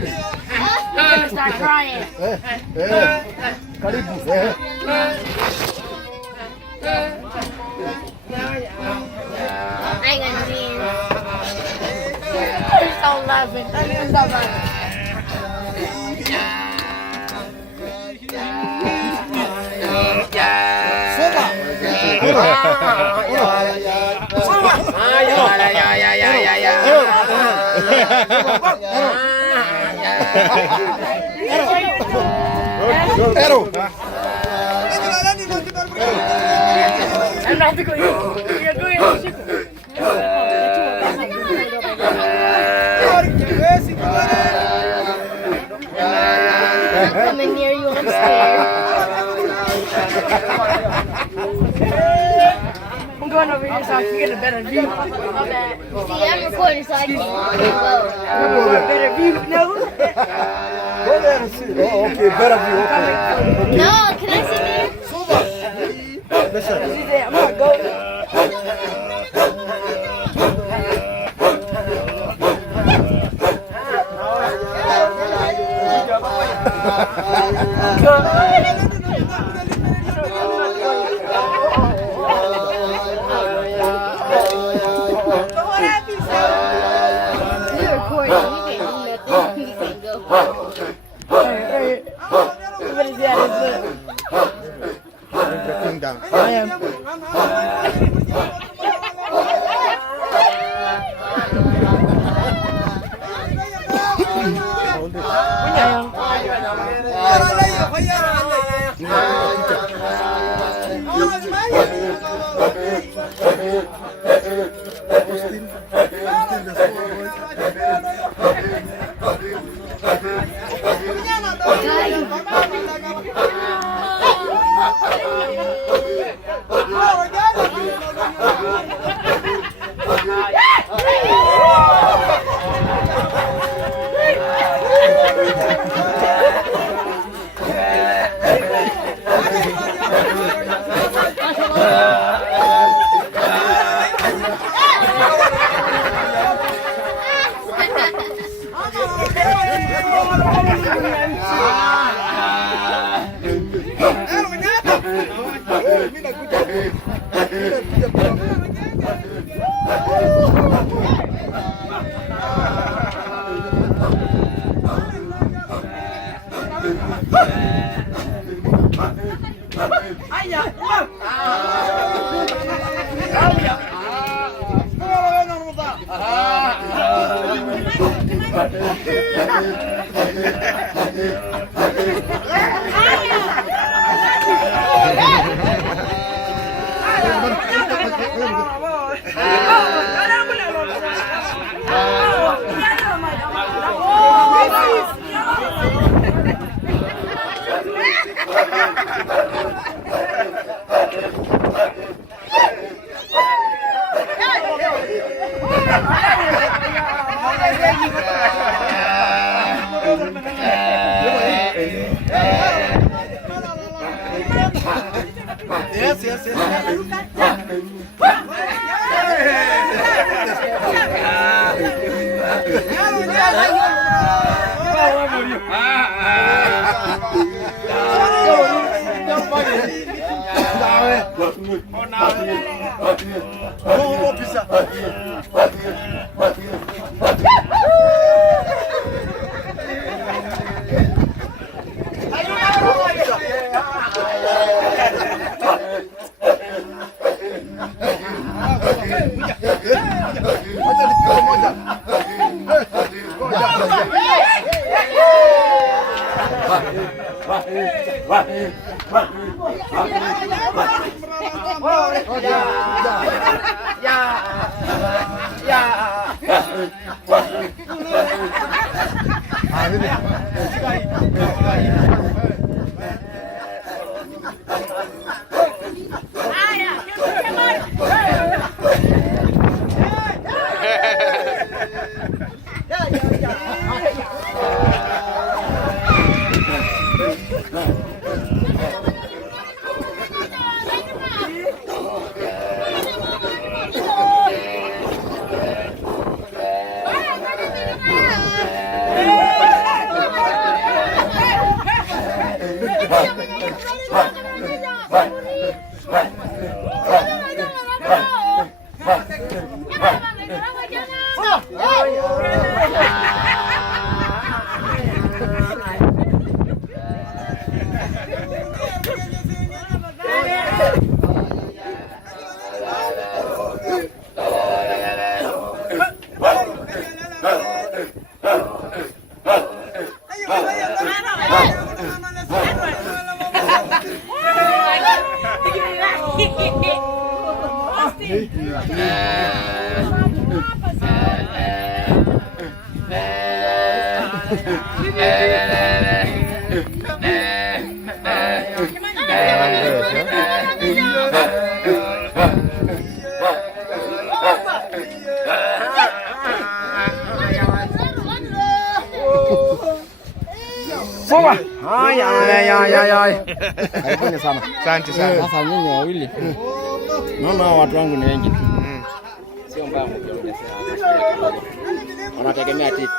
I'm gonna start crying. Karibu. I ain't gonna see him. Please stop laughing. Please stop laughing. I'm coming near you, I'm scared. I'm going over here so I can get a better view. My bad. See, I'm recording so I can go. A better view, no? Go there and see. Oh, okay, better view. Okay. No, can I sit there? Listen. I'm not going. You're recording. You can't do nothing. You can't go. What is that? Bring the thing down. I am. Yes, yes, yes. Poa. Haya. Karibuni sana. Asante sana. Sasa nyinyi wawili. Naona watu wangu ni wengi. Sio mbaya mkiongezea. Wanategemea tipu.